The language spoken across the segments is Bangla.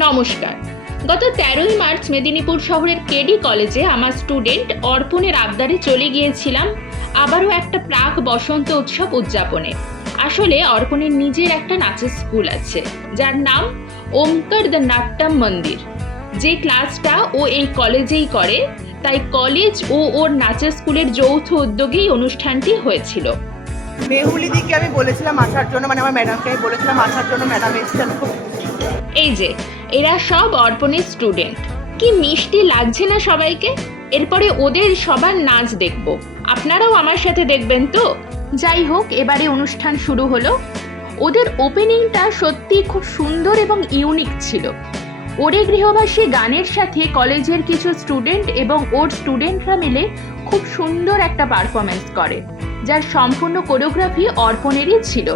নমস্কার। গত 13ই মার্চ মেদিনীপুর শহরের কেডি কলেজে আমার স্টুডেন্ট অর্পণের আবদারে চলে গিয়েছিলাম আবারও একটা প্রাক বসন্ত উৎসব উদযাপনে। আসলে অর্পণের নিজের একটা নাচের স্কুল আছে, যার নাম ওমকার দ্য নাট্যম মন্দির। যে ক্লাসটা ও এই কলেজেই করে, তাই কলেজ ও ওর নাচের স্কুলের যৌথ উদ্যোগেই অনুষ্ঠানটি হয়েছিল। মেহুলিদিকে আমি বলেছিলাম আসার জন্য, মানে আমার ম্যাডামকে বলেছিলাম আসার জন্য, ম্যাডাম এসেছেন। এই যে এরা সব অর্পণের স্টুডেন্ট। কি মিষ্টি লাগছে না সবাইকে? এরপরে ওদের সবার নাচ দেখব, আপনারাও আমার সাথে দেখবেন তো? যাই হোক, এবারে অনুষ্ঠান শুরু হলো। ওদের ওপেনিংটা সত্যি খুব সুন্দর এবং ইউনিক ছিল। ওরে গৃহবাসী গানের সাথে কলেজের কিছু স্টুডেন্ট এবং ওর স্টুডেন্টরা মিলে খুব সুন্দর একটা পারফরমেন্স করে, যার সম্পূর্ণ কোরিওগ্রাফি অর্পণেরই ছিল।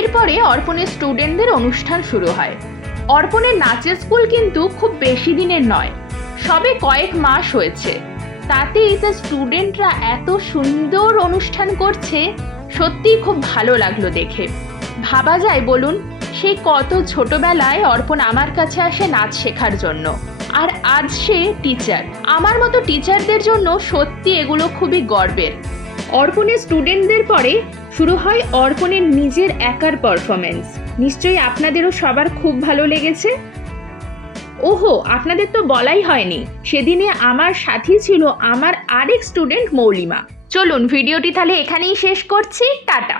এরপরে অর্পণের স্টুডেন্টদের অনুষ্ঠান শুরু হয়। অর্পণের নাচের স্কুল কিন্তু খুব বেশি দিনের নয়, সবে কয়েক মাস হয়েছে। তাতেই তার স্টুডেন্টরা এত সুন্দর অনুষ্ঠান করছে, সত্যিই খুব ভালো লাগলো দেখে। ভাবা যায় বলুন, সেই কত ছোটবেলায় অর্পণ আমার কাছে আসে নাচ শেখার জন্য, আর আজ সে টিচার। আমার মতো টিচারদের জন্য সত্যি এগুলো খুবই গর্বের। অর্পণের স্টুডেন্টদের পরে শুরু হয় অর্পণের নিজের একার পারফরমেন্স। নিশ্চয়ই আপনাদেরও সবার খুব ভালো লেগেছে। ওহো, আপনাদের তো বলাই হয়নি, সেদিনে আমার সাথী ছিল আমার আরেক স্টুডেন্ট মৌলিমা। চলুন ভিডিওটি তাহলে এখানেই শেষ করছি। টাটা।